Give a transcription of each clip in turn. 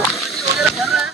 वगैरह भर रहा है।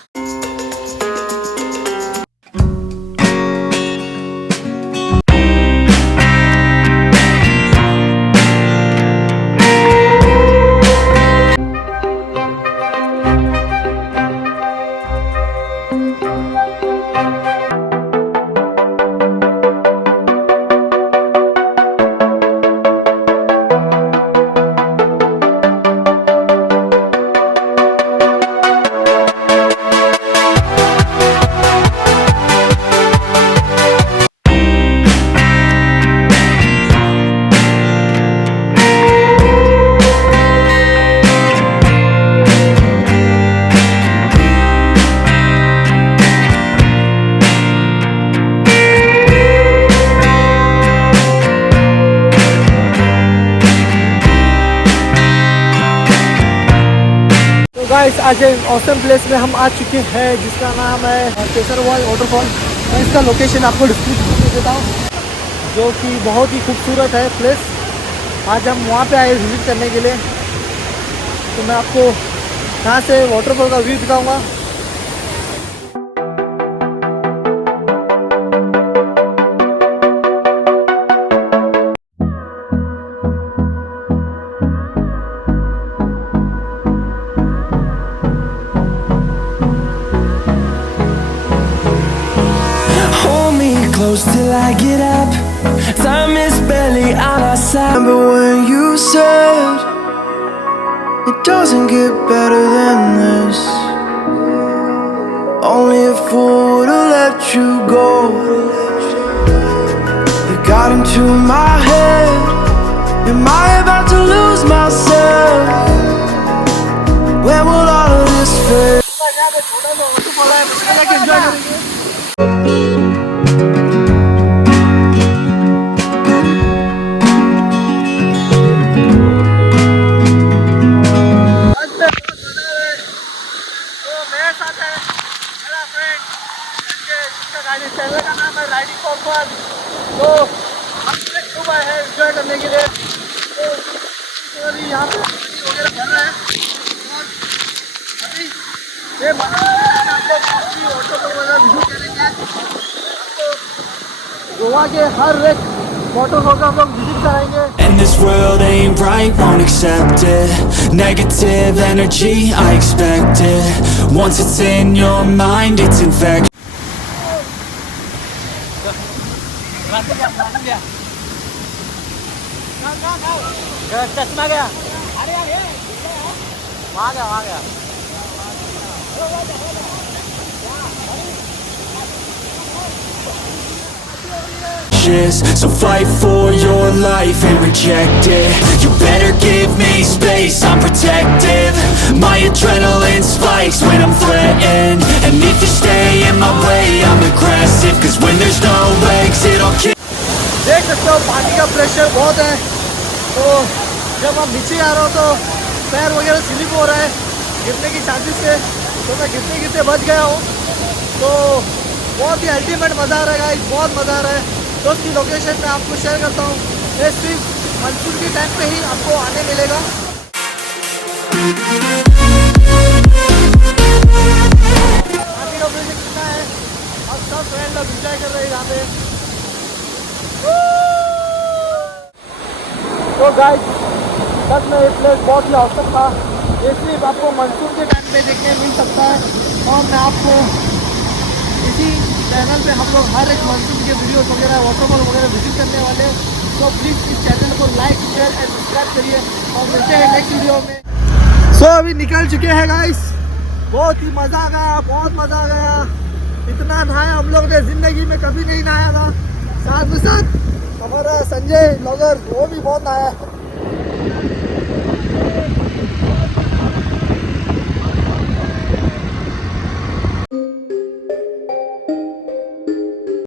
गाइस आज ऑसम प्लेस में हम आ चुके हैं जिसका नाम है केसरवाल वाटरफॉल। मैं इसका लोकेशन आपको डिस्क्रिप्शन में देता हूँ, जो कि बहुत ही खूबसूरत है प्लेस। आज हम वहाँ पे आए विजिट करने के लिए, तो मैं आपको यहाँ से वाटरफॉल का व्यू दिखाऊँगा। Close till I get up. Time is barely on our side. Remember when you said it doesn't get better than this? Only a fool would've let you go. You got into my head. Am I about to lose myself? Where will all of this fade? Channel का नाम है riding for fun. तो हम खूब आए हैं enjoy करने के लिए। तो यहाँ पे वगैरह भर रहा है और अभी ये आप लोग वाटरफॉल वगैरह विजिट करेंगे। आपको गोवा के हर एक वाटरफॉल का हम लोग विजिट कराएंगे। And this world ain't right, won't accept it. Negative energy, I expect it. Once it's in your mind, it's infectious. चश्मा गया, वहाँ गया। So fight for your life and reject it. You better give me space, I'm protective. My adrenaline spikes when I'm threatened. And if you stay in my way, I'm aggressive. Cause when there's no exit, I'll kill. देख सकते हो पानी का pressure बहुत है, तो जब हम नीचे आ रहा हो तो पैर वगैरह स्लिप हो रहा है गिरने की चांसेस है। तो मैं गिरते बच गया हूँ। तो बहुत ही अल्टीमेट मज़ा आ रहा है गाइस, बहुत मज़ा आ रहा है। तो उसकी लोकेशन मैं आपको शेयर करता हूँ। ये सिर्फ मानसून के टाइम पे ही आपको आने मिलेगा। पानी का प्रेशर कितना है, अब सब फ्रेंड लोग एंजॉय कर रहे हैं यहाँ पे। तो गाइस सच में ये प्लेस बहुत ही औसम था। ये सिर्फ आपको मानसून के टाइम पे देखने मिल सकता है, और मैं आपको इसी चैनल पे हम लोग हर एक मानसून के वीडियोस वगैरह वाटरफॉल वगैरह विजिट करने वाले हैं। तो प्लीज़ इस चैनल को लाइक शेयर एंड सब्सक्राइब करिए, और मिलते हैं नेक्स्ट वीडियो में। सो अभी निकल चुके हैं गाइस, बहुत ही मज़ा आ गया, बहुत मज़ा आ गया। इतना नहाया हम लोग ने ज़िंदगी में कभी नहीं नहाया था। साथ में साथ हमारा संजय ब्लॉगर वो भी बहुत नहाया।